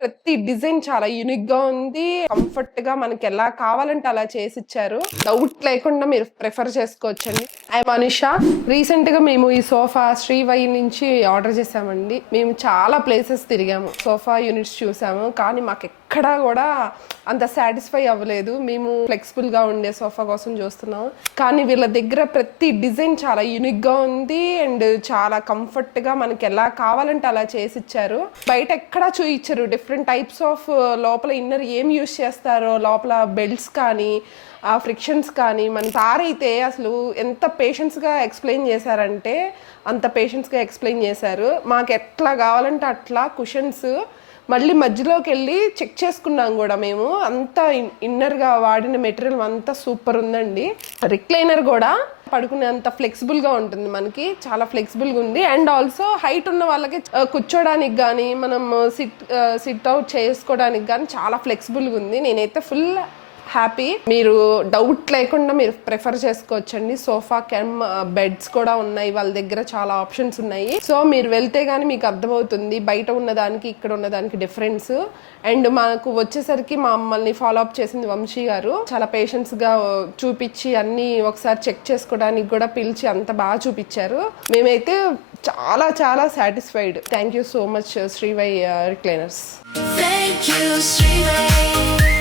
ప్రతి డిజైన్ చాలా యూనిక్ గా ఉంది. కంఫర్ట్ గా మనకి ఎలా కావాలంటే అలా చేసిచ్చారు. డౌట్ లేకుండా మీరు ప్రిఫర్ చేసుకోవచ్చండి. ఐ మనీషా. రీసెంట్ గా మేము ఈ సోఫా శ్రీవై నుంచి ఆర్డర్ చేసామండి. మేము చాలా ప్లేసెస్ తిరిగాము, సోఫా యూనిట్స్ చూసాము, కానీ మాకు ఎక్కడా కూడా అంత సాటిస్ఫై అవ్వలేదు. మేము ఫ్లెక్సిబుల్ గా ఉండే సోఫా కోసం చూస్తున్నాం, కానీ వీళ్ళ దగ్గర ప్రతి డిజైన్ చాలా యూనిక్ గా ఉంది అండ్ చాలా కంఫర్ట్ గా మనకి ఎలా కావాలంటే అలా చేసిచ్చారు. బయట ఎక్కడా చూయించారు. డిఫరెంట్ టైప్స్ ఆఫ్ లోపల ఇన్నర్ ఏం యూస్ చేస్తారో, లోపల బెల్ట్స్ కానీ ఆ ఫ్రిక్షన్స్ కానీ, మన సార్ అయితే అసలు ఎంత పేషెన్స్గా ఎక్స్ప్లెయిన్ చేశారంటే అంత పేషెన్స్గా ఎక్స్ప్లెయిన్ చేశారు. మాకు ఎట్లా కావాలంటే అట్లా కుషన్స్ మళ్ళీ మధ్యలోకి వెళ్ళి చెక్ చేసుకున్నాం కూడా మేము. అంతా ఇన్నర్గా వాడిన మెటీరియల్ అంతా సూపర్ ఉందండి. రిక్లైనర్ కూడా పడుకునేంత ఫ్లెక్సిబుల్గా ఉంటుంది, మనకి చాలా ఫ్లెక్సిబుల్గా ఉంది. అండ్ ఆల్సో హైట్ ఉన్న వాళ్ళకి కూర్చోడానికి కానీ మనం సిట్ అవుట్ చేసుకోవడానికి కానీ చాలా ఫ్లెక్సిబుల్గా ఉంది. నేనైతే ఫుల్ హ్యాపీ. మీరు డౌట్ లేకుండా మీరు ప్రిఫర్ చేసుకోవచ్చండి. సోఫా కెమ్ బెడ్స్ కూడా ఉన్నాయి వాళ్ళ దగ్గర, చాలా ఆప్షన్స్ ఉన్నాయి. సో మీరు వెళ్తే గానీ మీకు అర్థమవుతుంది బయట ఉన్నదానికి ఇక్కడ ఉన్నదానికి డిఫరెన్స్. అండ్ మనకు వచ్చేసరికి మమ్మల్ని ఫాలో అప్ చేసింది వంశీ గారు. చాలా పేషెన్స్ గా చూపించి అన్ని ఒకసారి చెక్ చేసుకోవడానికి కూడా పిలిచి అంత బాగా చూపించారు. మేమైతే చాలా చాలా satisfied. Thank you so much Srivay recliners. Thank you, Srivay.